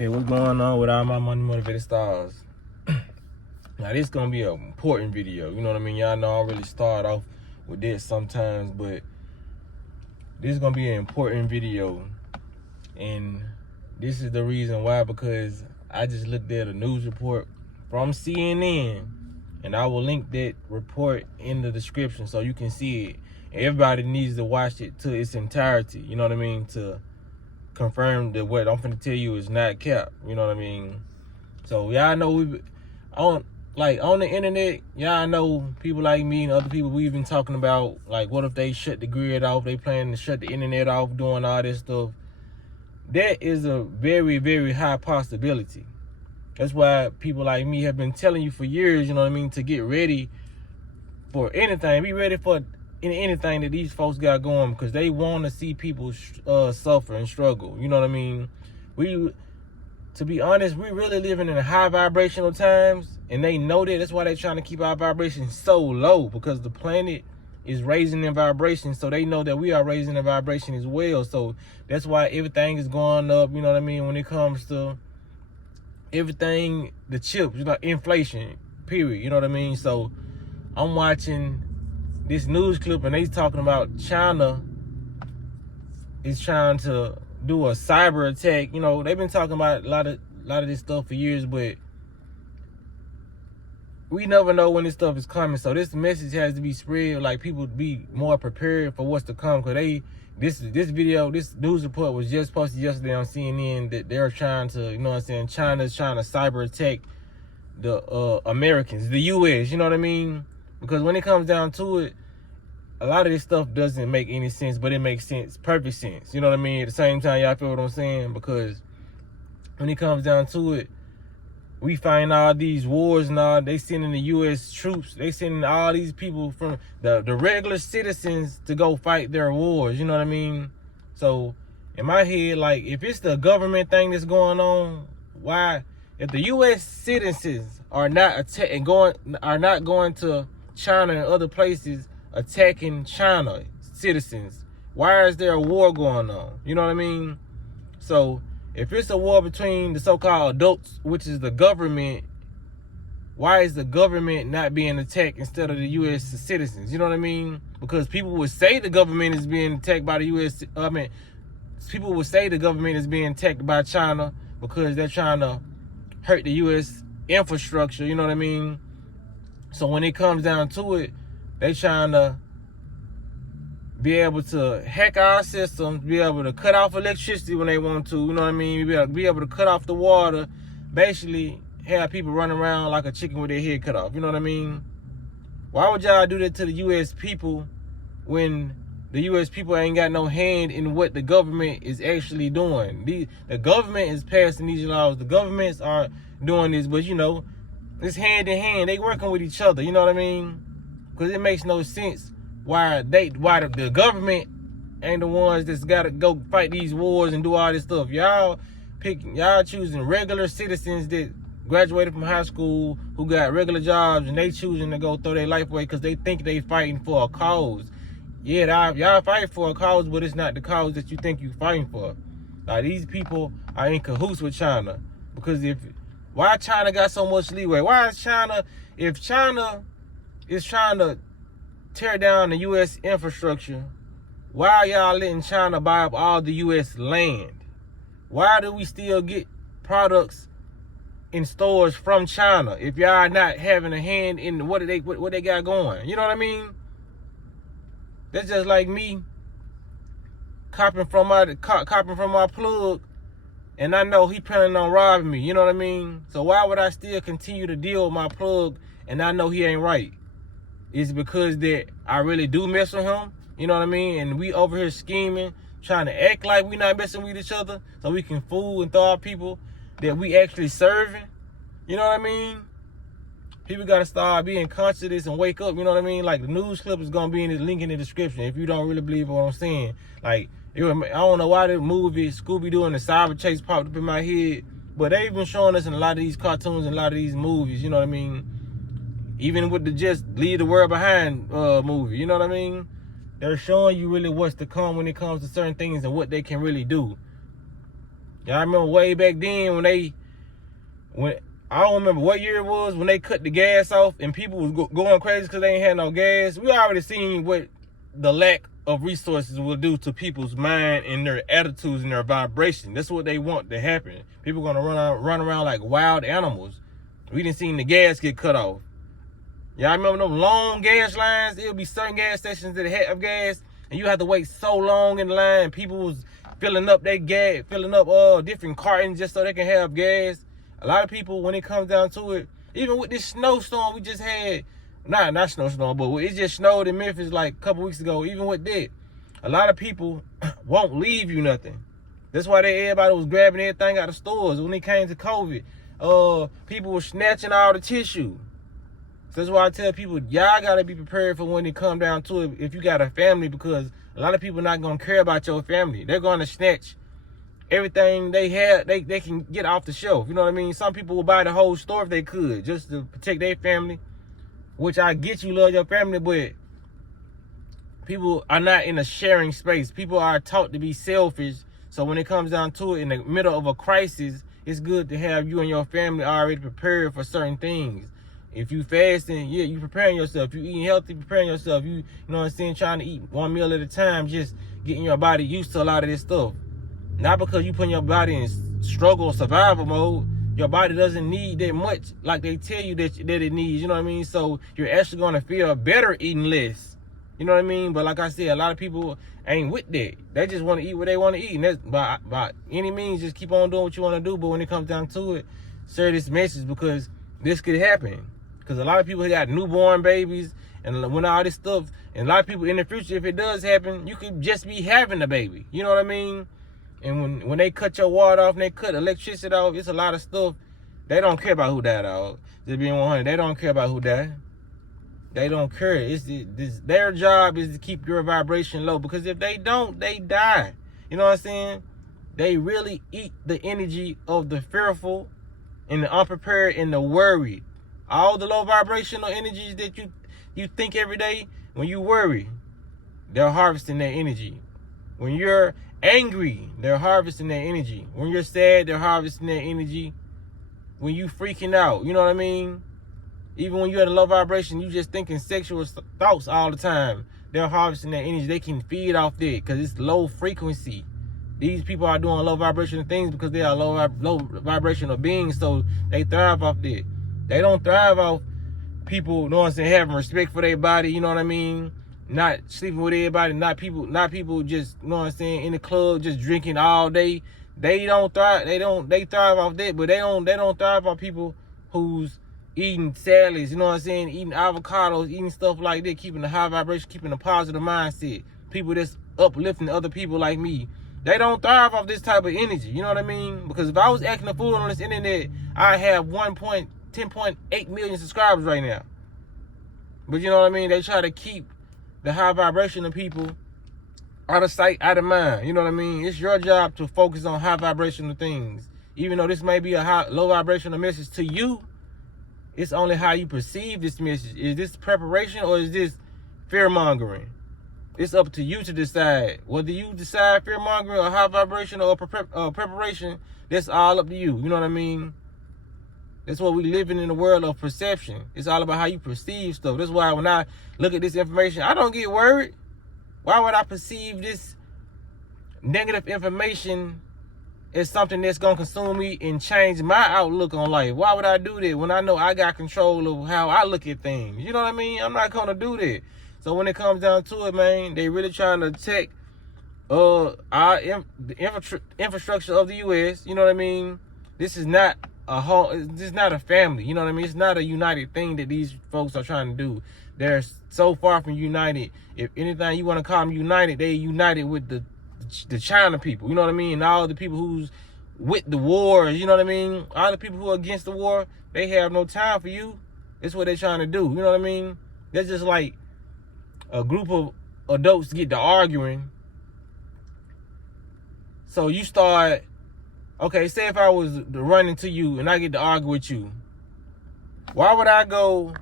Okay, what's going on with all my money motivated stars? Now this gonna be an important video. You know what I mean? Y'all know I don't really start off with this sometimes, but this is gonna be an important video, and this is the reason why. Because I just looked at a news report from CNN, and I will link that report in the description so you can see it. Everybody needs to watch it to its entirety. You know what I mean? To confirm that what I'm finna tell you is not cap. You know what I mean? So y'all know on the internet, y'all know people like me and other people, we've been talking about, like, what if they shut the grid off? They plan to shut the internet off, doing all this stuff. That is a very, very high possibility. That's why people like me have been telling you for years, you know what I mean, to get ready for anything. Be ready for anything that these folks got going, because they want to see people suffer and struggle. You know what I mean? To be honest, we really living in high vibrational times, and they know that. That's why they're trying to keep our vibrations so low, because the planet is raising in vibration, so they know that we are raising in vibration as well. So that's why everything is going up, you know what I mean, when it comes to everything, the chips, you know, inflation, period, you know what I mean? So I'm watching this news clip, and they talking about China is trying to do a cyber attack. You know, they've been talking about a lot of this stuff for years, but we never know when this stuff is coming. So this message has to be spread, like people be more prepared for what's to come. Cause this news report was just posted yesterday on CNN that they're trying to, you know what I'm saying, China's trying to cyber attack the Americans, the US, you know what I mean? Because when it comes down to it, a lot of this stuff doesn't make any sense, but it makes sense, perfect sense. You know what I mean? At the same time, y'all feel what I'm saying? Because when it comes down to it, we find all these wars and all, they sending the U.S. troops, they sending all these people from the regular citizens to go fight their wars, you know what I mean? So in my head, like, if it's the government thing that's going on, why, if the U.S. citizens are not going to China and other places attacking China citizens, why is there a war going on? You know what I mean? So if it's a war between the so-called adults, which is the government, why is the government not being attacked instead of the U.S. citizens? You know what I mean? Because people would say the government is being attacked by the U.S. People would say the government is being attacked by China because they're trying to hurt the U.S. infrastructure. You know what I mean? So when it comes down to it, they trying to be able to hack our systems, be able to cut off electricity when they want to, you know what I mean? Be able to cut off the water, basically have people running around like a chicken with their head cut off, you know what I mean? Why would y'all do that to the U.S. people when the U.S. people ain't got no hand in what the government is actually doing? The government is passing these laws, the governments are doing this, but you know, it's hand in hand, they working with each other, you know what I mean? Because it makes no sense why the government ain't the ones that's got to go fight these wars and do all this stuff. Y'all choosing regular citizens that graduated from high school, who got regular jobs, and they choosing to go throw their life away because they think they fighting for a cause. Yeah, y'all fight for a cause, but it's not the cause that you think you fighting for. Like, these people are in cahoots with China. Because why China got so much leeway? Why is China, if China is trying to tear down the U.S. infrastructure, why are y'all letting China buy up all the U.S. land? Why do we still get products in stores from China if y'all not having a hand in what they got going? You know what I mean? That's just like me copping from my plug, and I know he planning on robbing me. You know what I mean? So why would I still continue to deal with my plug and I know he ain't right? It's because that I really do mess with him, you know what I mean? And we over here scheming, trying to act like we not messing with each other so we can fool and throw out people that we actually serving. You know what I mean? People got to start being conscious of this and wake up, you know what I mean? Like, the news clip is going to be in the link in the description if you don't really believe what I'm saying. Like, I don't know why the movie Scooby-Doo and the Cyber Chase popped up in my head, but they've been showing us in a lot of these cartoons and a lot of these movies, you know what I mean? Even with the just Leave the World Behind movie, you know what I mean? They're showing you really what's to come when it comes to certain things and what they can really do. Y'all remember way back then when I don't remember what year it was when they cut the gas off and people was going crazy because they ain't had no gas. We already seen what the lack of resources will do to people's mind and their attitudes and their vibration. That's what they want to happen. People gonna run around like wild animals. We didn't see the gas get cut off. Y'all remember those long gas lines? It'll be certain gas stations that have gas, and you have to wait so long in the line. People was filling up their gas, filling up different cartons just so they can have gas. A lot of people, when it comes down to it, even with this snowstorm we just had, not snowstorm, but it just snowed in Memphis like a couple weeks ago. Even with that, a lot of people won't leave you nothing. That's why everybody was grabbing everything out of stores when it came to COVID. People were snatching all the tissue. So that's why I tell people, y'all gotta be prepared for when it come down to it. If you got a family, because a lot of people not gonna care about your family. They're gonna snatch everything they have, they can get off the shelf. You know what I mean? Some people will buy the whole store if they could, just to protect their family. Which I get, you love your family, but people are not in a sharing space. People are taught to be selfish. So when it comes down to it, in the middle of a crisis, it's good to have you and your family already prepared for certain things. If you fasting, yeah, you preparing yourself. You eating healthy, preparing yourself. You know what I'm saying, trying to eat one meal at a time, just getting your body used to a lot of this stuff. Not because you putting your body in struggle or survival mode. Your body doesn't need that much like they tell you that it needs. You know what I mean? So you're actually going to feel better eating less. You know what I mean? But like I said, a lot of people ain't with that. They just want to eat what they want to eat. And that's by any means, just keep on doing what you want to do. But when it comes down to it, share this message, because this could happen. Because a lot of people got newborn babies and when all this stuff. And a lot of people in the future, if it does happen, you could just be having a baby. You know what I mean? And when they cut your water off and they cut electricity off, it's a lot of stuff. They don't care about who died off. Just being 100, they don't care about who died. They don't care. Their job is to keep your vibration low, because if they don't, they die. You know what I'm saying? They really eat the energy of the fearful and the unprepared and the worried. All the low vibrational energies that you think every day, when you worry, they're harvesting that energy. When you're angry, they're harvesting that energy. When you're sad, they're harvesting that energy. When you freaking out, you know what I mean? Even when you're at a low vibration, you just thinking sexual thoughts all the time. They're harvesting that energy. They can feed off that because it's low frequency. These people are doing low vibrational things because they are low vibrational beings, so they thrive off that. They don't thrive off people, you know what I'm saying, having respect for their body, you know what I mean? Not sleeping with everybody, not people just, you know what I'm saying, in the club just drinking all day. They don't thrive. They thrive off that, but they don't thrive off people who's eating salads, you know what I'm saying, eating avocados, eating stuff like that, keeping the high vibration, keeping a positive mindset. People that's uplifting other people like me. They don't thrive off this type of energy, you know what I mean? Because if I was acting a fool on this internet, I have 10.8 million subscribers right now. But you know what I mean? They try to keep the high vibration of people out of sight, out of mind. You know what I mean? It's your job to focus on high vibrational things. Even though this may be a low vibrational message to you, it's only how you perceive this message. Is this preparation or is this fear mongering? It's up to you to decide. Whether you decide fear mongering or high vibration or preparation, that's all up to you. You know what I mean? That's what we living in the world of perception. It's all about how you perceive stuff. That's why when I look at this information, I don't get worried. Why would I perceive this negative information as something that's going to consume me and change my outlook on life? Why would I do that when I know I got control of how I look at things? You know what I mean? I'm not going to do that. So when it comes down to it, man, they really trying to attack the infrastructure of the U.S. You know what I mean? This is not this is not a family. You know what I mean? It's not a united thing that these folks are trying to do. They're so far from united. If anything you want to call them united, they united with the China people. You know what I mean? And all the people who's with the war. You know what I mean? All the people who are against the war, they have no time for you. That's what they're trying to do. You know what I mean? That's just like a group of adults get to arguing. So you start, okay, say if I was running to you and I get to argue with you, why would I go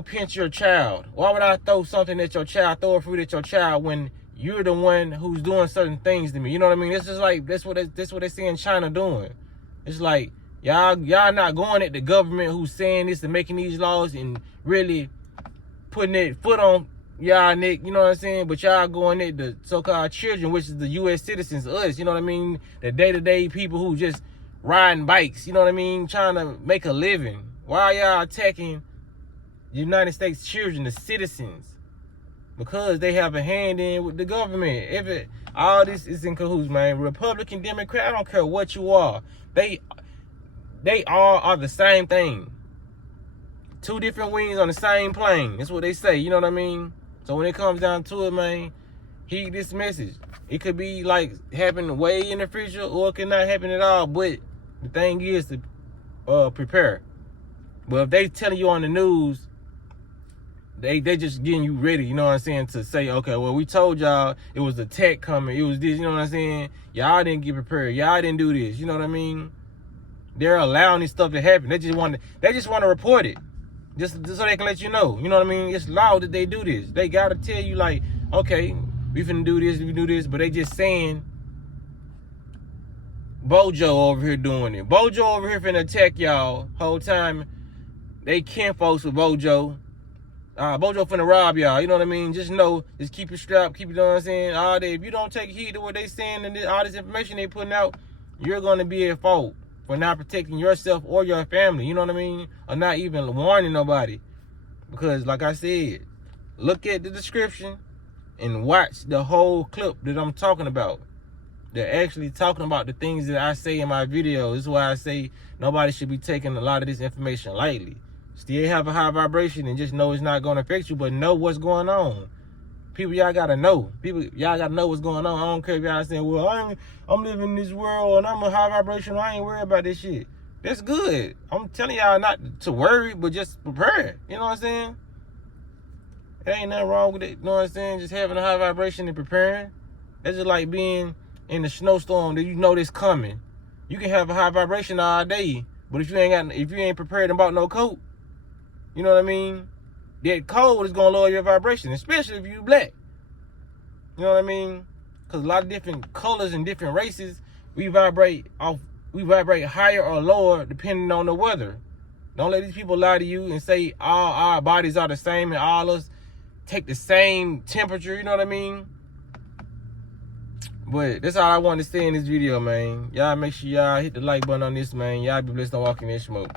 pinch your child? Why would I throw something at your child, throw a fruit at your child when you're the one who's doing certain things to me. You know what I mean? It's just like that's what they see in China doing. It's like y'all not going at the government who's saying this and making these laws and really putting their foot on y'all neck, you know what I'm saying? But y'all going at the so-called children, which is the U.S. citizens, us, you know what I mean? The day-to-day people who just riding bikes, you know what I mean? Trying to make a living. Why are y'all attacking United States children, the citizens? Because they have a hand in with the government. All this is in cahoots, man. Republican, Democrat, I don't care what you are. They all are the same thing. Two different wings on the same plane. That's what they say, you know what I mean? So when it comes down to it, man, heed this message. It could be like happening way in the future or it could not happen at all. But the thing is to prepare. But if they telling you on the news, they just getting you ready, you know what I'm saying, to say, okay, well, we told y'all it was a tech coming, it was this, you know what I'm saying? Y'all didn't get prepared, y'all didn't do this, you know what I mean? They're allowing this stuff to happen. They just want to report it. Just so they can let you know. You know what I mean? It's law that they do this. They gotta tell you like, okay, we finna do this, we do this, but they just saying Bojo over here doing it. Bojo over here finna attack y'all whole time. They kinfolks with Bojo. Bojo finna rob y'all, you know what I mean? Just know, just keep it strapped, keep it, you know what I'm saying? All day, if you don't take heed to what they saying and all this information they putting out, you're gonna be at fault for not protecting yourself or your family, you know what I mean? Or not even warning nobody. Because like I said, look at the description and watch the whole clip that I'm talking about. They're actually talking about the things that I say in my video. This is why I say nobody should be taking a lot of this information lightly. Still have a high vibration and just know it's not going to affect you, but know what's going on. People, y'all gotta know. People, y'all gotta know what's going on. I don't care if y'all saying, well, I'm living in this world and I'm a high vibration. I ain't worried about this shit. That's good. I'm telling y'all not to worry, but just prepare. You know what I'm saying? There ain't nothing wrong with it. You know what I'm saying? Just having a high vibration and preparing. That's just like being in the snowstorm that you know that's coming. You can have a high vibration all day, but if you ain't prepared about no coat, you know what I mean? That cold is gonna lower your vibration, especially if you black. You know what I mean? Because a lot of different colors and different races, we vibrate higher or lower depending on the weather. Don't let these people lie to you and say all our bodies are the same and all us take the same temperature, you know what I mean? But that's all I wanted to say in this video, man. Y'all make sure y'all hit the like button on this, man. Y'all be blessed on walking in smoke.